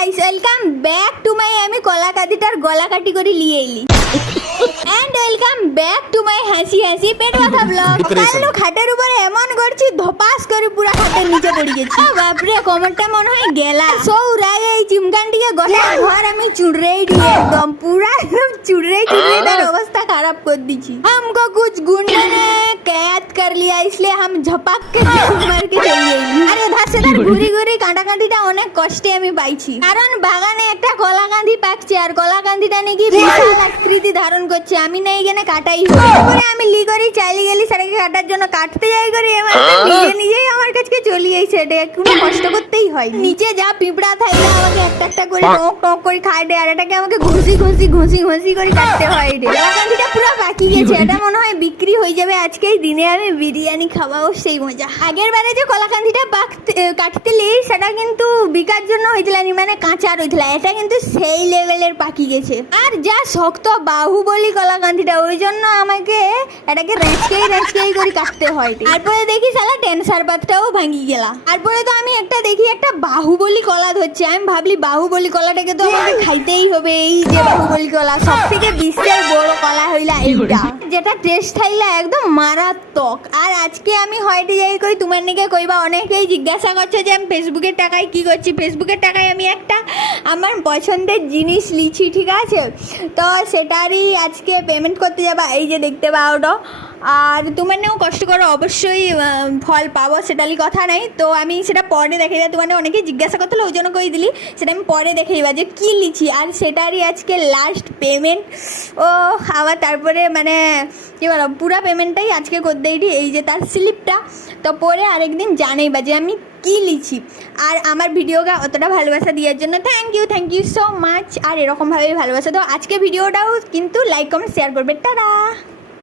Guys, welcome back to my আমি কলা কাঁদিটার গলা কাটি করে লিয়ে এলি and welcome back to my হাসি হাসি পেট ব্যথা ব্লগ। কাল খাটের উপরে এমন করছি ধপাস করে পুরা খাটের নিচে পড়ে গেছি। বাপরে কোমরটা মনে হয় গেলা সৌ রাগ এই চিমকানটিকে গোটা ঘর আমি চুড়রেই দিয়ে একদম পুরা চুড়রেই তার অবস্থা খারাপ कर दीजिए। हमको कुछ गुंडे ने कैद कर लिया इसलिए हम झपक के मार के चले गए। আরে ধাসেদার ঘুরি ঘুরি কাঁটাকাঁটিটা অনেক কষ্টে আমি পাইছি, কারণ বাগানে একটা কলাকাঁদি পাকছে আর কলাকাঁদিটা নাকি বিশাল আকৃতি ধারণ করছে। আমি না এখানে কাটাই হই, তারপরে আমি লি করি চাইলে গেলি সেটাকে কাটার জন্য কাটতে যাই করি এবার নিজে নিজেই আমার কাছে চলে আইছে। এটা কোনো কষ্ট করতেই হয়। নিচে যা পিঁপড়া থাকলে আমাকে একটা একটা করে টক টক করে খাই দেয়, আর এটাকে আমাকে ঘুষি ঘুষি ঘুষি ঘুষি করে কাটতে হয়। কলাকাঁদিটা পুরো পাকি গেছে, এটা মনে হয় বিক্রি হয়ে যাবে আজকেই দিনে। আমি বিরিয়ানি খাওয়াও সেই মজা। আগের বারে যে কলাকান্দিটা কাটতেলি সেটা কিন্তু বিকার জন্য হয়েছিল, মানে কাঁচা রয়েছিল। এটা কিন্তু সেই লেভেলের পাকি গেছে। আর যা শক্ত বাহুবলী কলাকান্দিটা, ওই জন্য আমাকে এটাকে রেঁচকেই করে কাটতে হয়। তারপরে দেখি শালা টেনসার পাতটাও ভাঙি গেলা। তারপরে তো আমি একটা দেখি একটা বাহুবলী কলা ধরছে। আমি ভাবলি বাহুবলী কলাটাকে তো আমাকে খাইতেই হবে। এই যে বাহুবলী কলা সব থেকে বিশ্বের বড় কলা হইলা এইটা, যেটা টেস্ট থাইলা একদম মারাত্মক। আর আজকে আমি হয়তো যাই কই তোমার নিকে কইবা, অনেকেই জিজ্ঞাসা করছে যে আমি ফেসবুকের টাকায় কি করছি। ফেসবুকের টাকায় আমি একটা আমার পছন্দের জিনিস লিছি, ঠিক আছে? তো সেটারই আজকে পেমেন্ট করতে যাবা, এই যে দেখতে পাও তো। আর তোমার নেও কষ্ট করো, অবশ্যই ফল পাবো, সেটারই কথা নাই। তো আমি সেটা পরে দেখাইবা। তোমার অনেকেই জিজ্ঞাসা করতে ওই জন্য কই দিলি, সেটা আমি পরে দেখাইবা যে কী লিছি। আর সেটারই আজকে লাস্ট পেমেন্ট। ও আবার তারপরে মানে কী বলো, পুরো পেমেন্টটাই আজকে করতে দিই। এই যে তার স্লিপটা, তো পরে আরেকদিন জানাইবা যে আমি কী লিছি। আর আমার ভিডিওকে অতটা ভালোবাসা দেওয়ার জন্য থ্যাংক ইউ সো মাচ। আর এরকমভাবেই ভালোবাসা। তো আজকে ভিডিওটাও কিন্তু লাইক কমেন্ট শেয়ার করবে। টাটা।